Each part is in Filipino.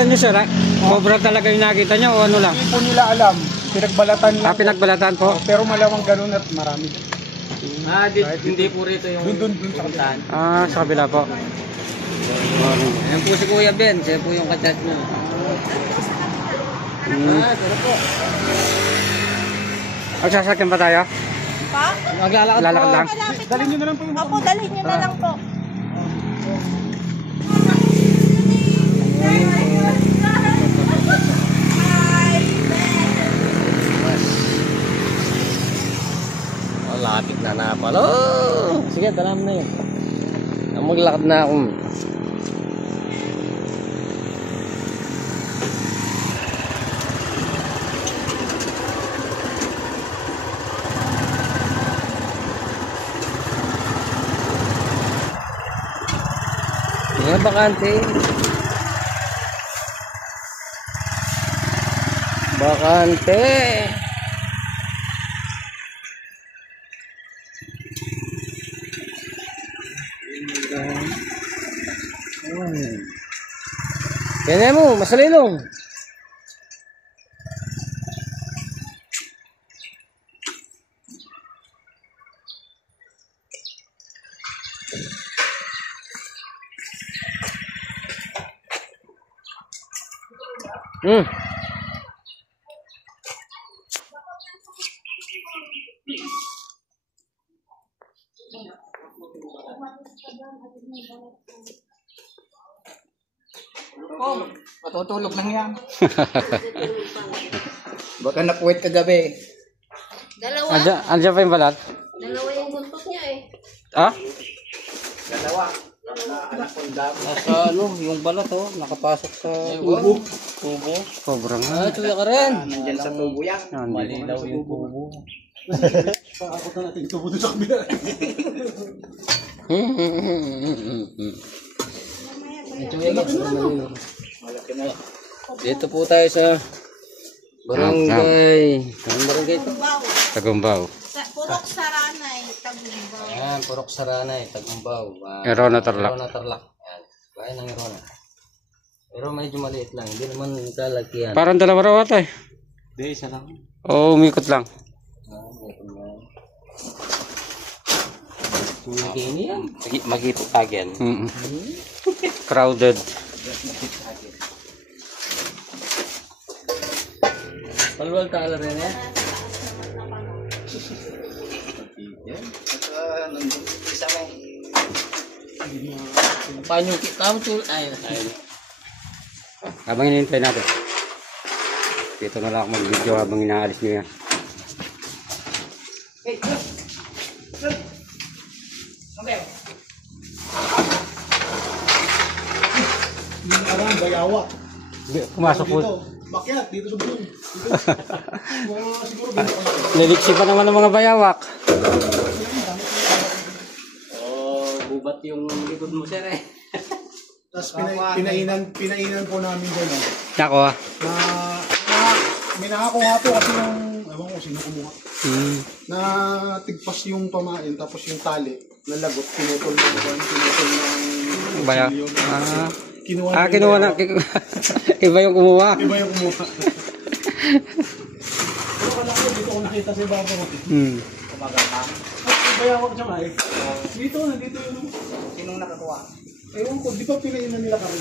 nakita nyo sir, cobra talaga yung nakita nyo o ano lang? Hindi po nila alam. Pinagbalatan lang. Pinagbalatan po? Pero malawang ganun at marami. Hindi po rito yung dun sa kabilaan. Sa kabila po. Ayan po si Kuya Ben, siya po yung kachat nyo. Pero po. Magsasakyan pa tayo? Pa? Maglalakad Lalakad lang? Dalhin nyo na lang po yung Apo, dalhin nyo na lang po. Lapit na napalo. Sige, tara mo na yun. Maglakad na ako. Mga bakante. Bakante. Kaya mo, masalilong. Oh, matutulog lang yan. Baka napuwit kagabi. Dalawa? Andiyan pa yung balat? Dalawa yung buntot niya eh. Dalawa. Nasa yung balat nakapasok sa Tubo. tubo. Cobra nga. Tuya ka rin. Nandyan sa tubo yan. Malinaw yung tubo. Pakakot na natin tubo doon sa kabila. Dito po tayo sa barangay. Anong barangay ito? Tagumbaw. Purok Saranay, Tagumbaw. Ayan, Purok Saranay, Tagumbaw. Erona Tarlac. Erona Tarlac. Ayan, bayan ng Erona. Pero medyo maliit lang, hindi naman kalagyan. Parang dalawa raw ata eh. Hindi, isa lang. Oo, umikot lang. Hindi yan. Magipot agyan. Crowded. Palwal tala rin eh. Paano kita mo tul ay. Habang hinihintay natin. Dito na lang ako mag-video habang inaalis nyo yan. Bayawa. Pumasok po. Bakit? Dito sa buong. Siguro Liliksi pa naman ng mga bayawak. Bubat yung likod mo sir eh. Tapos pinainan po namin doon. Nako May nakako nga po kasi nung, ewan ko sino kumuha. Na tigpas yung pamain tapos yung tali, nalagot, pinutol ng bayaw. kinuha Na. Iba yung kumuha. Iba yung kumuha. Pero kalaki, dito ko nakita sa ibabaw ko. Kumaganda. At bayawak siya nga eh. Dito, nandito yung... Sinong nakakuha? Ewan ko, di ba pinainan nila kami?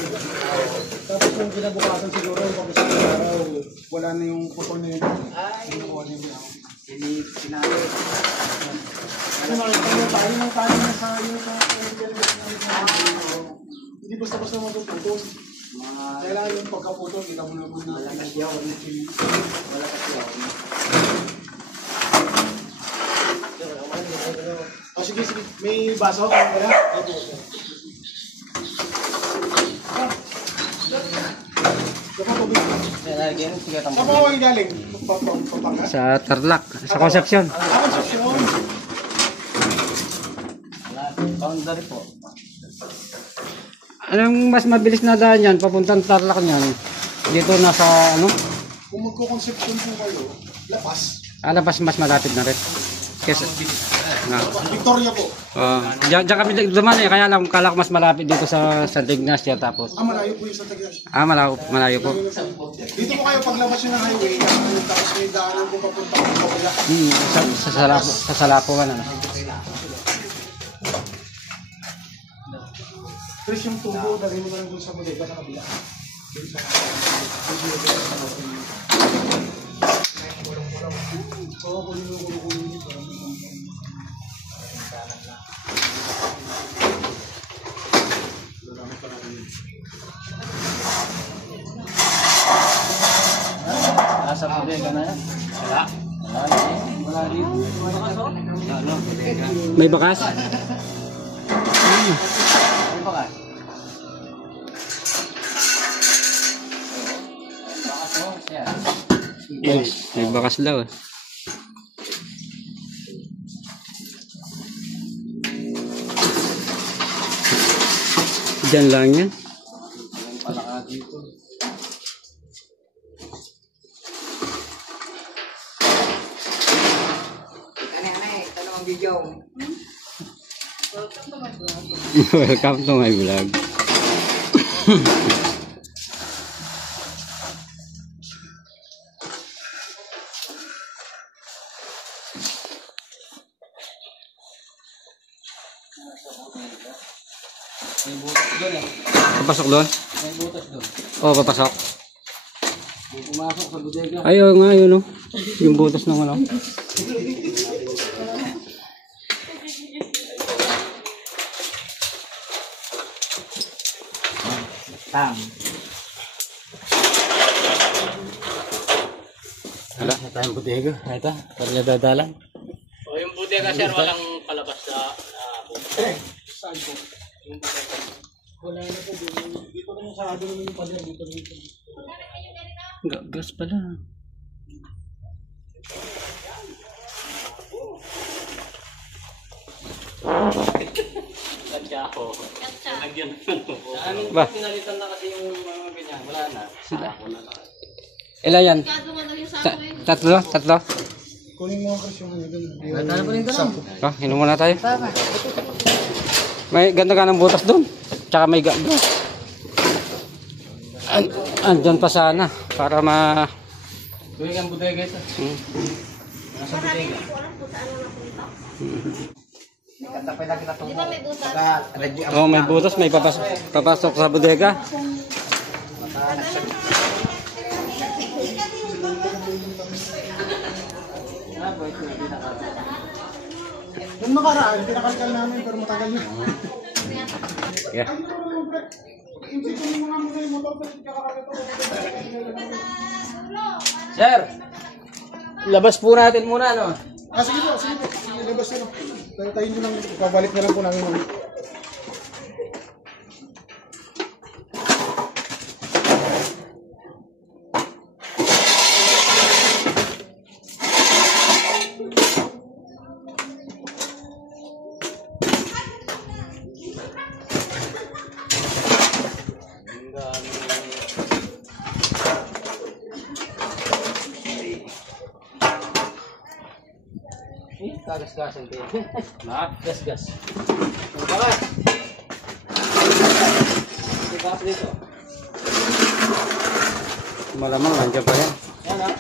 Tapos yung kinabukasan siguro, pag isang araw, wala na yung putol na yun. Ay! Kinuha niya niya. Sinali. Ano tayo na sa iyo sa... Hindi basta-basta matututol. Kailangan yung pagkaputol, kita mo naman na malakas yaw. Malakas yaw. O sige, may baso ka kaya? Saan po kayo galing? Sa Tarlac, sa Concepcion. Concepcion. Boundary po. Anong mas mabilis na daan yan? Papuntang Tarlac niyan. Dito nasa ano? Kung magko-conception po kayo, lapas. Alabas mas malapit na rin. Kasi Ah. Victoria po. Diyan kami duman eh, kaya lang kala ko mas malapit dito sa Santa Ignacia tapos. Malayo po yung sa Tagas. Malayo po. Dito po kayo paglabas nyo ng highway, tapos may daanan po papunta ko sa kabila. Sa Salapuan ano. Chris, yung tubo, dali mo na lang dun sa bodega sa kabila. Oo, kunin mo. Nasa bodega na yan. Wala dito. May bakas? Ano ba ka? May bakas daw eh. Diyan lang yan. Palaka dito. Welcome to my vlog. May butas doon eh. Papasok doon? May butas doon. Oo, papasok. May pumasok sa bodega. Ayaw nga yun, no? Yung butas ng ano. Tang. Wala na tayong bodega. Ito, parang niya dadalan. O yung bodega sir, walang palabas sa Saan po? Wala na po. Dito ko yung sarado naman yung pader. Dito. Gas pala. Katsa ako. Lagyan. Ba? Pinalitan na kasi yung mga ganyan. Wala na. Ako na lang. Ilan yan? Kado nga lang yung sako eh. Tatlo? Kunin mo Chris yung ano dun. Ano pa rin doon? Inom muna tayo. May ganda ka ng butas doon. Tsaka may gas. Andyan pa sana. Para ma... Tuwing ang bodega ito. Marami na po alam kung saan na napunta. Di ba may butas? Oh, may butas. May papasok sa bodega. Nung nakaraan, pinakalkal namin pero matagal na. Yeah. Sir! Labas po natin muna, no? Sige po. Sige, labas nyo. Tayo nyo lang. Pabalik na lang po namin. Kagas-gasan kayo. Gas-gas. Kagas! Gas dito. Malamang nandiyan pa yan. Yan ha.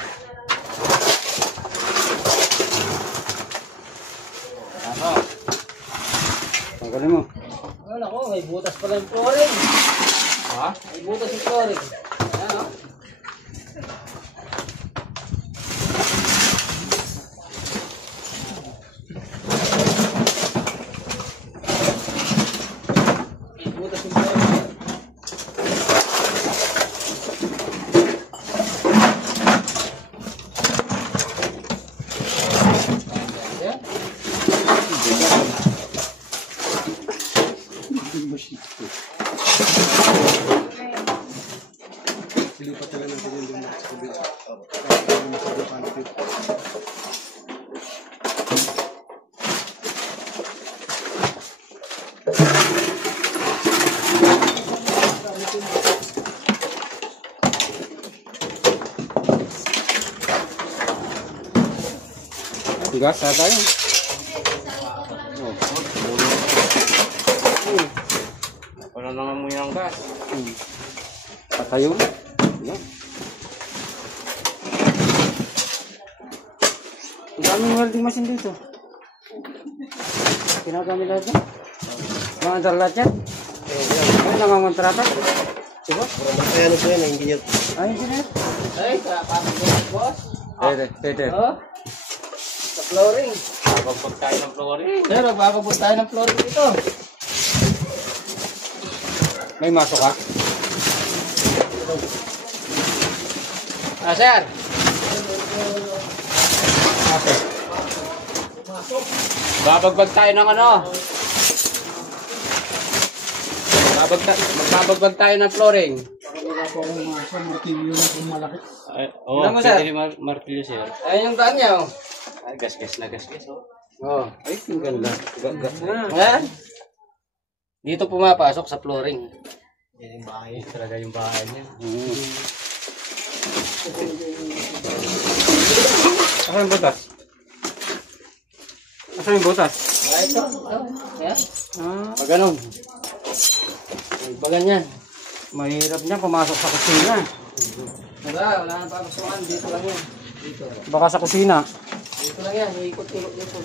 Ako. Tanggalin mo. Wala ko, may butas pala yung flooring. Ha? May butas yung flooring. Yan ha. Silipat na lang natin yung doon sa kabila. Gas ata yun. Wala nang amoy ang gas. Patayo. Yan. Ang daming welding machine dito. Pinagamit lahat yan. Mga andar lahat yan. Ay, nangangontrata. Diba? Ay, ano po yan, engineer. Ay, engineer. Ay, papasok ko yan, boss. Tete. Oh. Sa flooring. Babagpag tayo ng flooring. Sir, babagpag tayo ng flooring dito. May masok ka? Ah, sir. Okay. Babagbag tayo ng ano? Magbabagbag tayo ng flooring. Wala po akong masa, martilyo na kung malaki. Ay, oh, Alam mo, sir? martilyo, sir. Ayun yung daan niya, oh. Ay, gas-gas na gas-gas, oh. Oh, ay, ang ganda. Gagas na. Ha? Dito pumapasok sa flooring. Yan yung bahay. Talaga yung bahay niya. Asan yung butas? Asan yung butas? Ay, ito. Yan. Ah, Pag ganun. Pag ganyan. mahirap niya pumasok sa kusina. Wala nang papasukan. Dito lang yan. Dito. Baka sa kusina. Dito lang yan. Ikot-ikot dito.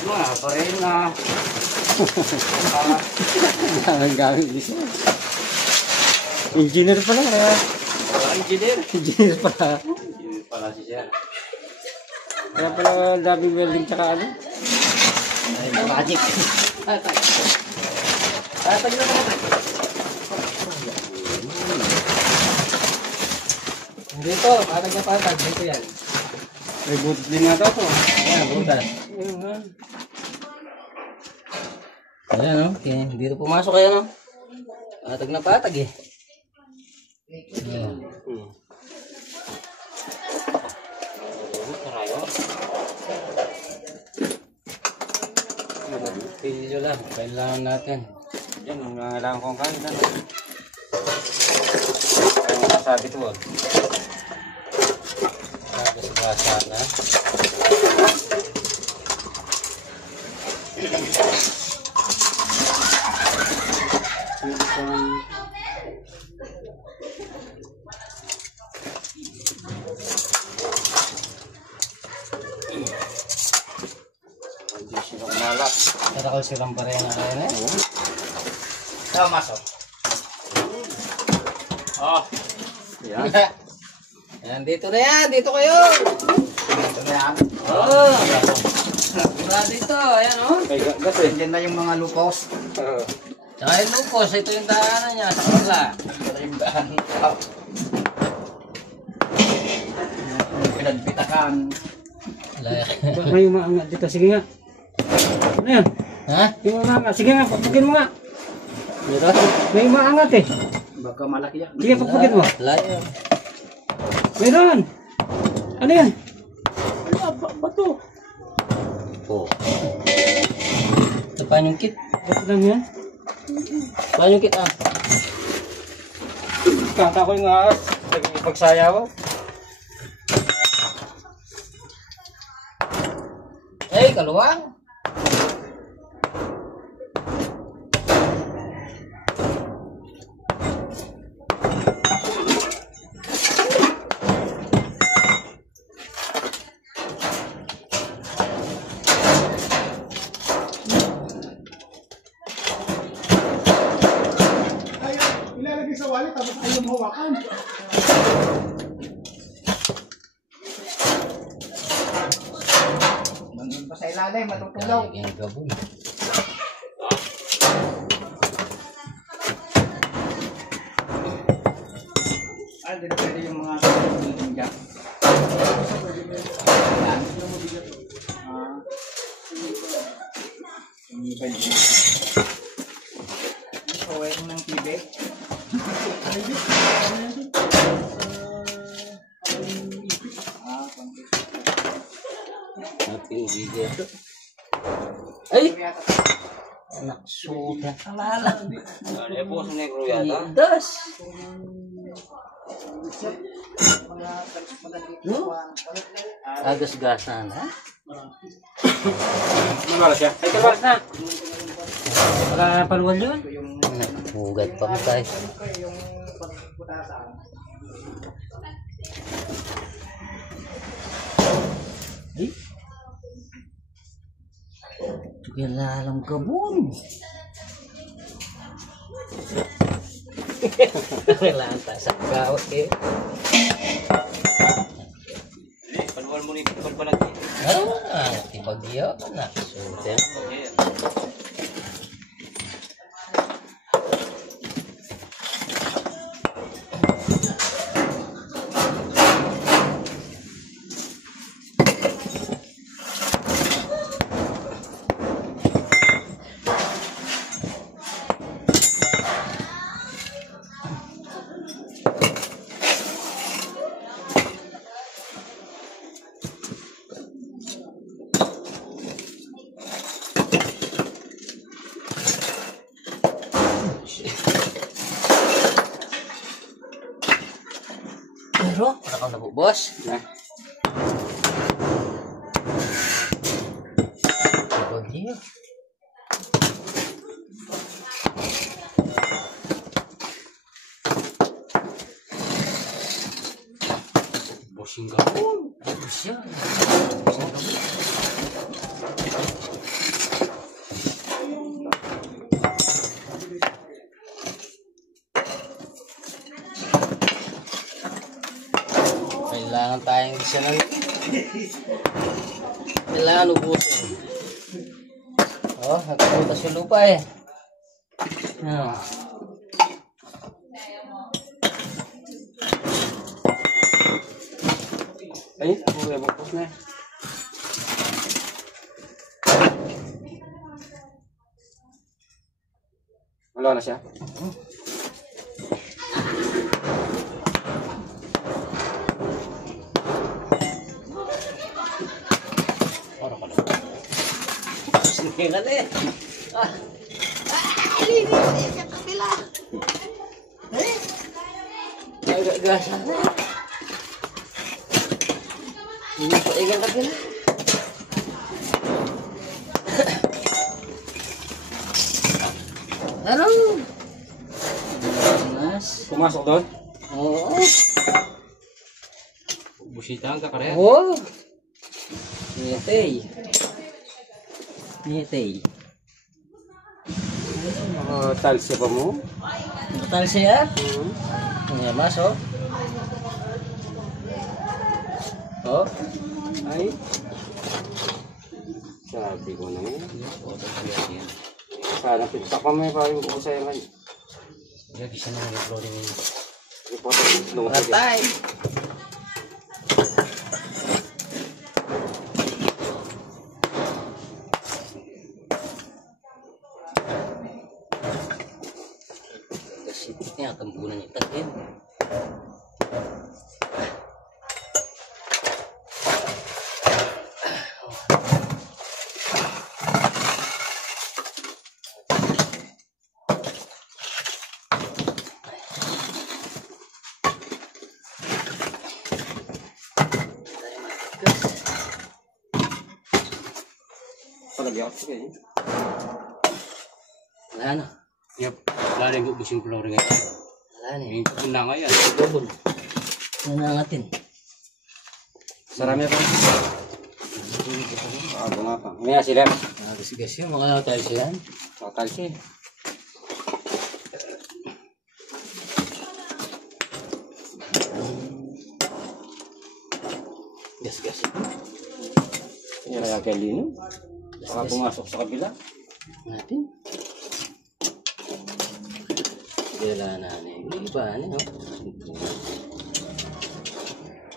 Mga pa rin na. Ang gamit dito. Engineer pala. Engineer. Engineer pala. Engineer pala si sir. Kaya pala daming welding tsaka ano. Ay, magic. Tatag. Tatag na naman. Dito, patag na patag. Dito yan. May butas din nga daw to. Ayan, butas. Ayun nga. Ayan, no? Okay. Dito pumasok kayo, no? Patag na patag, eh. Ayan. Pilyo lang. Kailangan natin. Yan, ang nangangailangan kong kahit ano. Ang masasabi to, wag. Basa na. Hindi sila kumalap. Tatakal silang pareha na kayo, eh. Tama, so. Oh. Yan. Ayan, dito na yan. Dito kayo. Ito na yan. Oh. Mula dito. Ayan, oh. May gas eh. Yan na yung mga lupos. Tsaka yung lupos. Ito yung daanan niya. Sa kabla. Ito na yung daan. Pinagpitakan. May umaangat dito. Sige nga. Ano yan? Ha? May umaangat. Sige nga, pagpagin mo nga. Dito? May umaangat eh. Baka malaki yan. Sige, pagpagin mo. Layo. Meron. Ano yan? Bato. Oh. Ito pa yung kit. Ba't lang yan? Pa yung kit, ah. Kata ko yung ahas. Nagpagsayaw. Ay, kaluwang. Ay, ilalagay sa wallet tapos ayaw mo hawakan. Nandun pa sa ilalim, matutulaw. Yung gabon. Ay, hindi na pwede yung mga hindi dyan. Yan. Hindi pwede. Kawin ng TV. Ating video. Ay! Anak suda. Alala. Ano po sa negro yata? Das. No? Agas-gasan, ha? Malas siya. Ay, kalbaras na. Wala paluwal yun. Hugat pa tayo. Ay. Kailangan kabun. Kailangan tayo sa gawat eh. Paluwal mo ni palpalagi. Ano na? Tibagyo na. Sute. Pero, para kang nabubos. Tibagyo. Bossing gapon. Siya. Kailangan tayong isa ng kailangan ubusin. Oh, nagpupuntas yung lupa eh. Ah. Ay, puro bukos na. Wala na siya. Singilan eh. Ah. Linis sa kapila. Agak-gasa na. Hindi pa ikan kapila. Ano? Mas. Pumasok doon. Oo. Busita ang kakarehan. Oo. Nitay. Nitay. Talsya pa mo. Total siya? Nga mas oh. Oh. Ay. Sabi ko na yun. Sana pinta pa may parang buko sa'yo ngayon. Lagi siya na nag-uploading yun. Report nung Ratay! Kasi niya, tambunan niya tagin. palagi ako sige. Wala na. Yep. Wala rin busing flooring ngayon. Wala na. Yung puna nga yan. Double. Nanangatin. Sarami pa. Bago nga pa. May sila. Nagasigas yun. Mga tayo siya. Talsya. Gas-gas. Yan ay kay Lino. Baka pumasok sa kabila. Natin. Wala na na. Iba na no.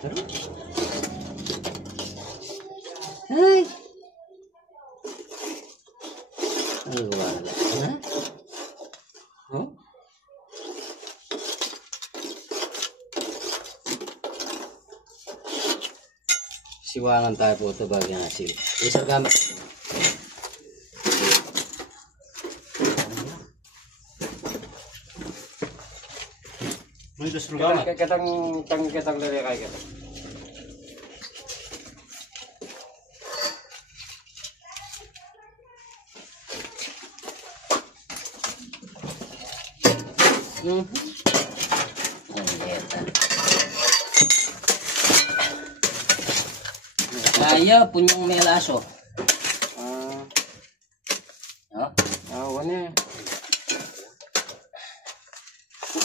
Pero. Ay. Ay wala. Ha? Huh? Siwangan tayo po ito bagay nga si. Isar gamit. Ay, Kitang lari kay kita. Kaya punyong may laso. Wala.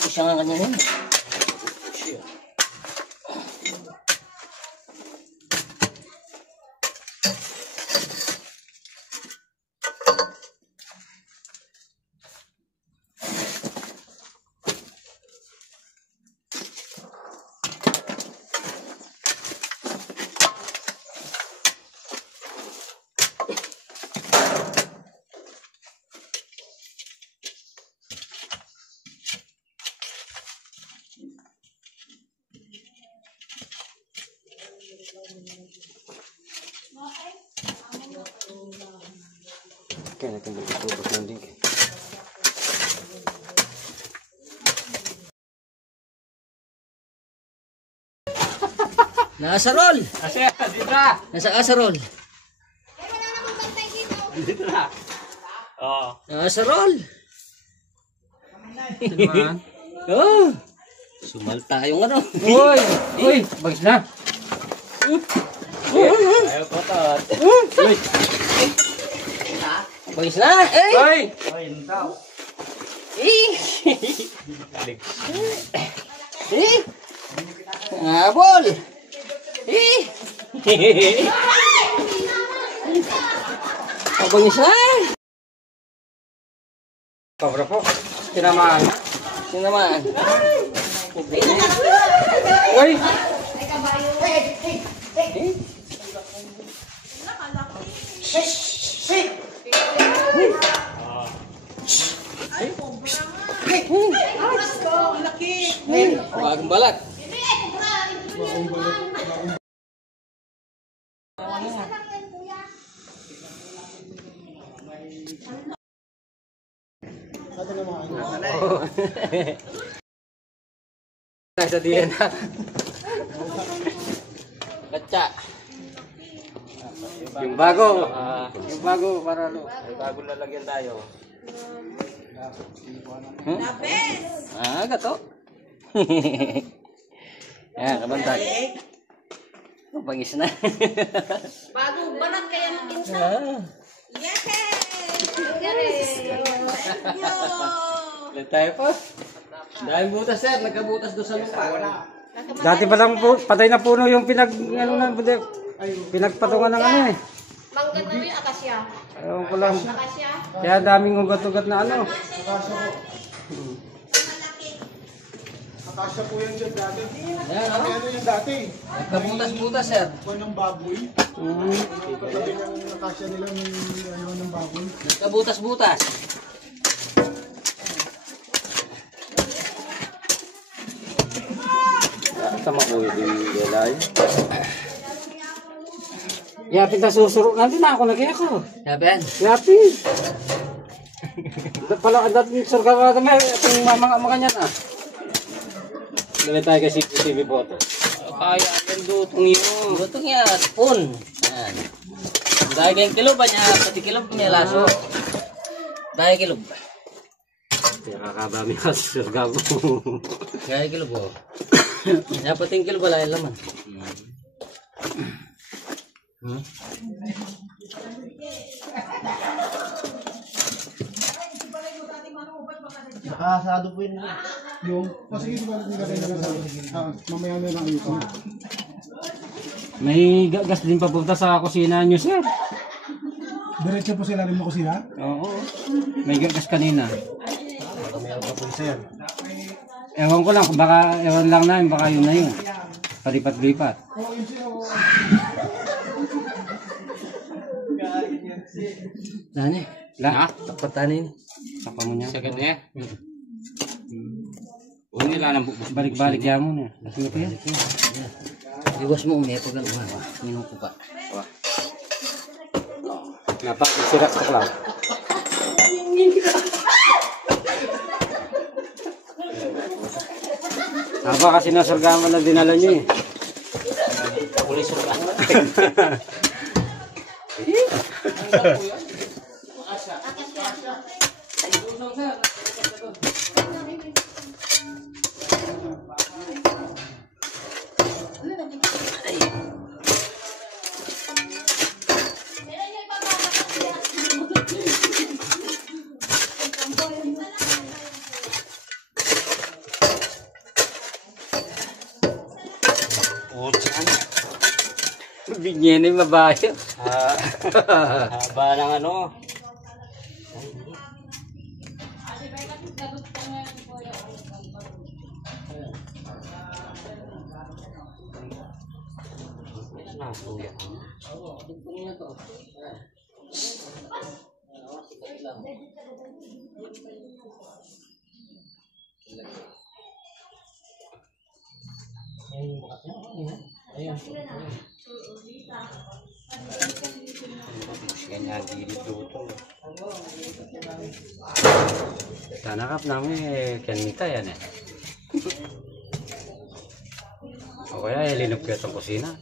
Siya nga kanya yun. Kaya natin magtutubos ng link. Nasa roll! Nasa kasarol. Dito na. Oo. Nasa roll. Naman. Oh! Sumalta yung ano. Uy! Bagis na. Ayaw ko to. Uy! Bagis na! Eh! Uy! Eh! Habol! Eh! Bagis na! Sobra po. Tinamaan. Sino naman? Uy! Bagong balat. Nasa diyan na. Katsa. Yung bago. Yung bago para lo. Bago lalagyan tayo. Gato. Yan, kabantay. Pagis na. Bago balat kaya ng pinsan. Yes! Yes! Ulit tayo po. Dahil butas sir, nagkabutas doon sa lupa. Dati pa lang po, patay na puno yung pinagpatungan ng ano eh. Mangga na yung akasya. Ewan ko lang. Akasya. Kaya daming ugat-ugat na ano. Akasya po yan dyan dati. Yan, Kami ano yung dati? nagkabutas-butas sir. Kuha ng baboy. Katabi ng akasya nila ayaw ng baboy. Nagkabutas-butas. Sama ko yung gelay. Yapin na susuro. Nandun na ako, nagyaya ko. Sabi yan. Yapin. Pala, dating surga ka natin. Itong mga niyan ah. Dali tayo kay CCTV photo. Kaya yan dutong yun. Dutong yan. Pun. Yan. Dahil kayong kilob niya. Pati kilob niya laso. Dahil kilob. Kakadami ka sa surga mo. Dahil kilob oh. Yan pati yung kilob wala yung laman. Nakasado po yun. Yung, kasi hindi ba nilagay na lang mamaya na lang ito. May gas din papunta sa kusina nyo, sir. Diretso po sila rin mo kusina? Oo. May gas kanina. Meron pa po sir. Ewan ko lang, baka ewan lang namin, baka yun na yun. Palipat-lipat. Nani? La? Tapatanin. Saka mo niya. Sagad niya. Huwag nila nang balik-balik yan mo na. Sige pa yan. Iwas mo umaya pag ano. Minum ko pa. Napakisirak sa cloud. Baka sinasurgaman na dinala niyo eh. Pulis ka. Bigyan ni mabayo. Haba ng ano. Ganyan dito. Tanakap namin kanita yan eh. O kaya linup ko itong kusina.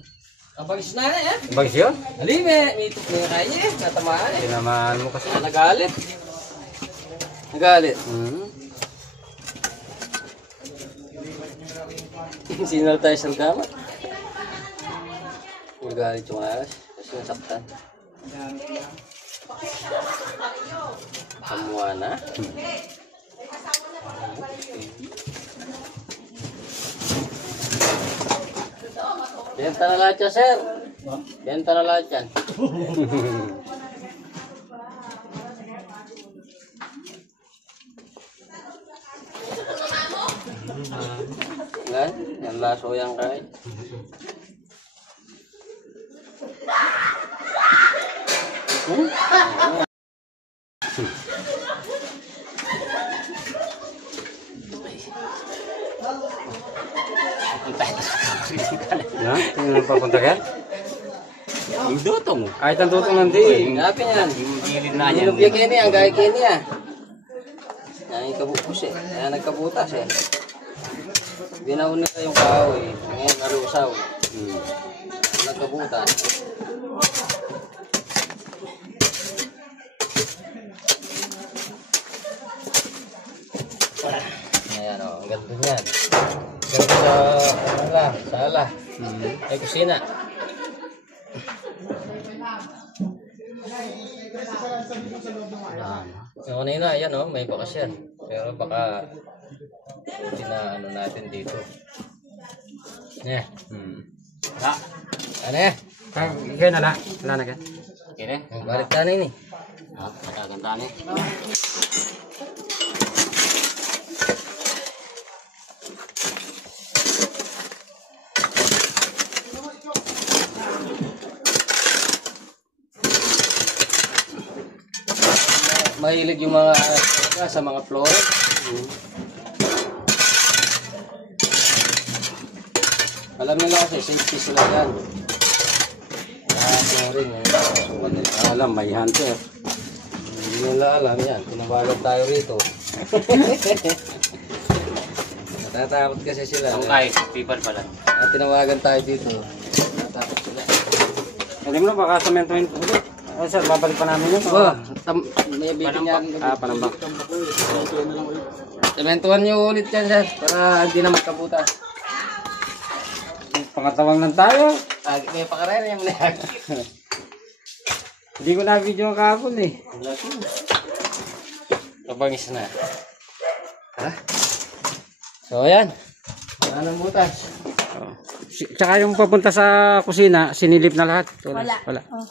Abagis na eh. Bagis yun? Alime, may itok na kanya eh. Natamaan eh. Tinamaan mo kasi. Nagalit. Nagalit. Sinal tayo sa gamat. Nagalit yung alas. Kasi nasaktan. Kamuha na. Benta na lahat yan, sir. Benta na lahat yan. Yan, yan laso yan kahit. Yan, tingnan mo papunta ka? Ang dutong. Kahit ang tutong nandi. Sabi yan. Gilid na yan. Nilubya kini, ang gaya kini ah. Yan yung kabupos eh. Yan nagkabutas eh. Binaon nila yung kahoy. Ngayon nalusaw. Nagkabutas. Ayan o, ang ganda niyan. Ganda sa sala. Ay kusina. Yung kanina, ayan o, may bakasyan. Pero baka ano natin dito. Ne. Ano eh? Kaya na na. Wala na ka. Kaya ang balik tanin eh. Nakaganda na eh. Mahilig yung mga sa mga floor. Alam nila kasi safety sila yan. Flooring yung Alam, may hunter. hindi nila alam yan. Tinawagan tayo rito. Natatakot kasi sila. Ay, people pala. Tinawagan tayo dito. Natatakot sila. Alam mo, baka sementohin po ulit. Ay sir, babalik pa namin yun. May bitin yan. Panambak. Sementuhan nyo ulit yan, sir. Para hindi na magkabutas. Pangatawang lang tayo. May pakarera yung nag. Hindi ko na video kahapon eh. Kabangis na. Ha? So, ayan. Wala nang butas. Tsaka yung papunta sa kusina, sinilip na lahat. Wala. Oh.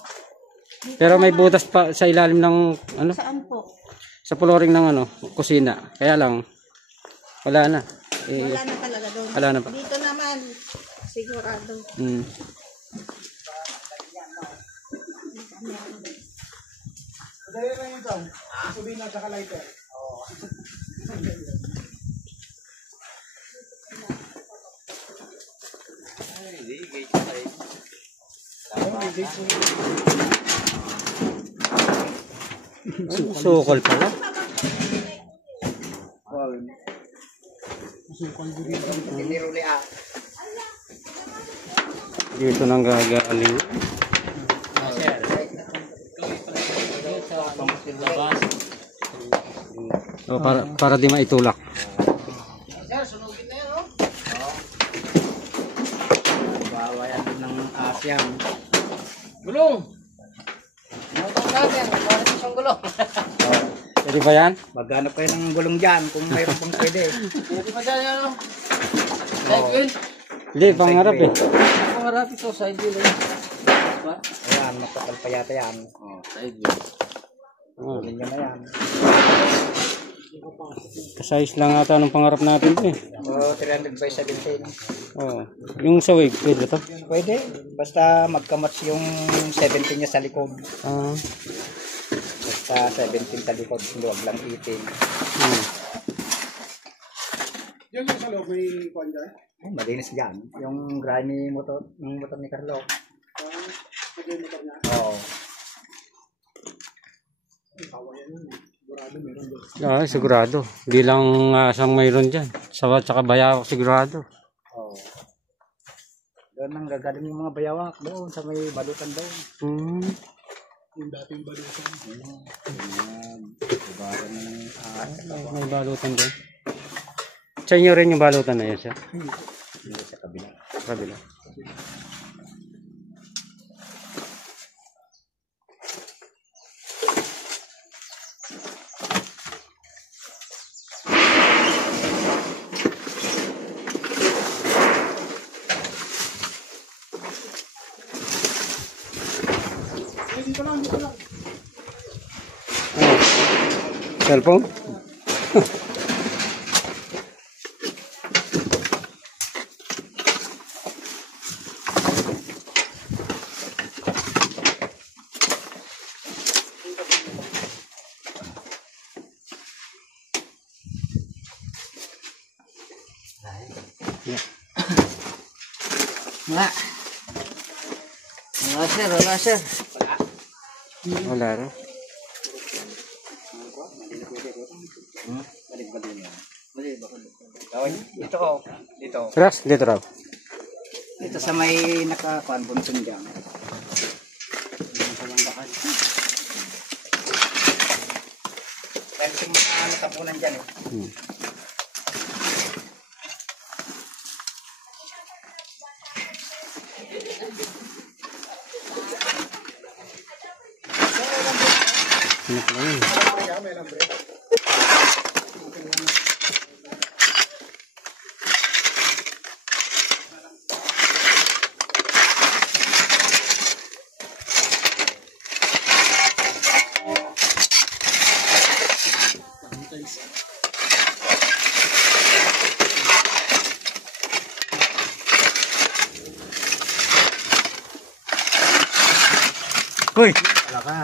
Pero may butas pa sa ilalim ng ano? Saan po? Sa flooring ng ano, kusina. Kaya lang wala na. Wala na talaga doon. Wala na pa. Dito naman, sigurado. Dali lang yun, Tom. Sabihin na, tsaka lighter. Sukol pala. sukal din. Dito nang gagaling. Sir. Labas. Oh, para di maitulak. Sir, sunugin na yun, no? Oo. Bawayan din ng asyam. Gulong! Notong natin, bakit isang gulong? Pwede ba yan? Maghanap kayo ng gulong dyan kung mayroon pang pwede. Pwede pa dyan yan, no? Side wheel? Hindi, pangarap eh. Pangarap ito, side wheel. Ba? Ayan, makapal pa yata yan. Oh, side wheel. Oh, Kunin nyo na yan. size lang ata ng pangarap natin eh. O, 300 by 17. Oh, yung sa wig, pwede to? Pwede. Basta magkamatch yung 17 niya sa likod. Ah, Basta 17 sa likod. Huwag lang 18. Yan yung sa loob, may kwan dyan. Oh, malinis dyan. Yung grimy motor, yung motor ni Carlo. Nagyan motor niya. Oo. Ang kawayan yun. Sigurado meron doon. ah, sigurado. Hindi lang siyang mayroon dyan. Tsaka bayawak sigurado. Oo. Doon ang gagaling yung mga bayawak doon sa may balutan doon. Hmm. Yung dating balutan. Ibaran na ng May balutan doon. Sa inyo rin yung balutan na yun siya? hindi sa kabila. Kabila. Dito lang, dito lang. Cellphone? Wala. Wala, sir. Wala, sir. Wala rin. Dito oh. Dito. Relax, dito raw. Dito sa may nakakuan bunson dyan. Dahil yung mga natapunan dyan eh. Hmm. Ano pala yun? Uy! Wala ka.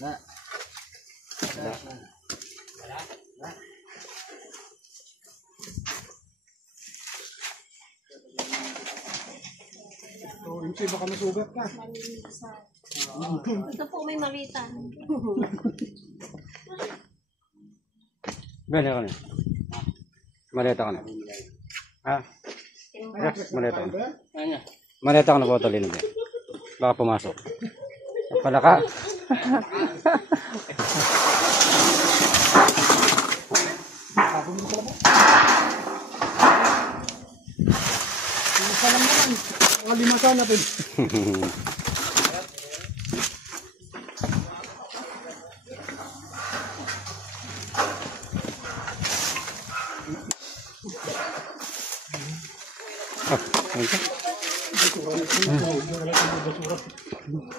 Wala. So, yung baka masugat ka. Ito po may malitan. Bale ka na. Maleta ka na. Ha? Relax, maleta ka na. Ano? Maleta ka na bottle yun. Baka pumasok. Pala ka. Isa lang naman. Kalimasan natin.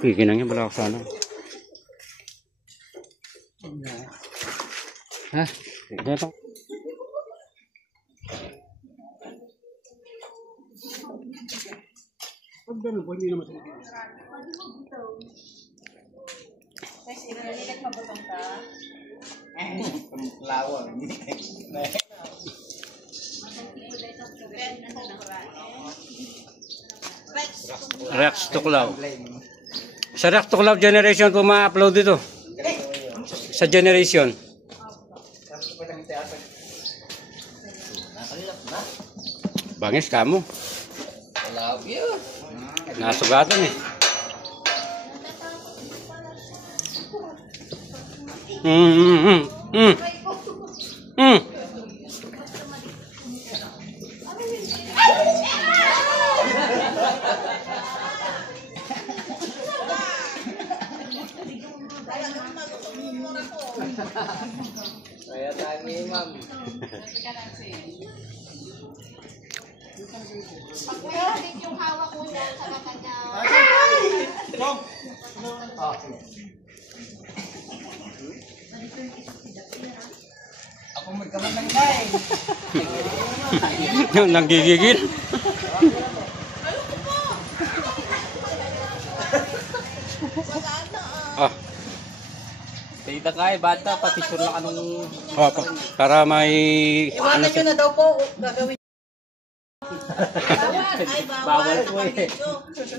Pikinang niya, balak sana. Ha? Dito. Pag ganun po, hindi naman sila. Lawang. React to Cloud. Sa React to Cloud generation po ma-upload ito. Sa generation. Bangis ka mo. Love you. Nasugatan eh. Mm. Kaya tangi, ma'am. Pag yung hawak ko dyan sa kanya. Ako magkamatang guy. Nanggigigil. Ah, Tita kay bata, pati sure lang anong... para may ano Iwanan nyo na daw po, gagawin. Bawal po eh.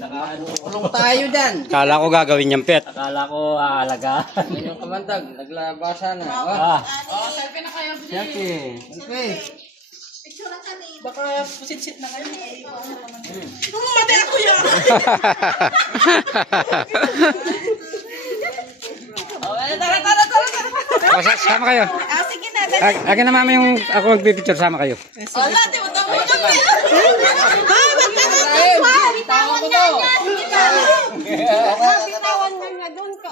Nakaano. Kulong tayo dyan. kala ko gagawin niyang pet. Akala ko aalaga. Yan yung kamantag, naglabasa na. Selfie na kayo. Siyempre. Picture lang kami. Baka pusit-sit na kayo. Sama kayo. Ah, sige na. Akin na mama yung ako magpipicture, sama kayo. Wala, di mo daw mo kami. Bitawan nga niya. Bitawan nga niya doon ka.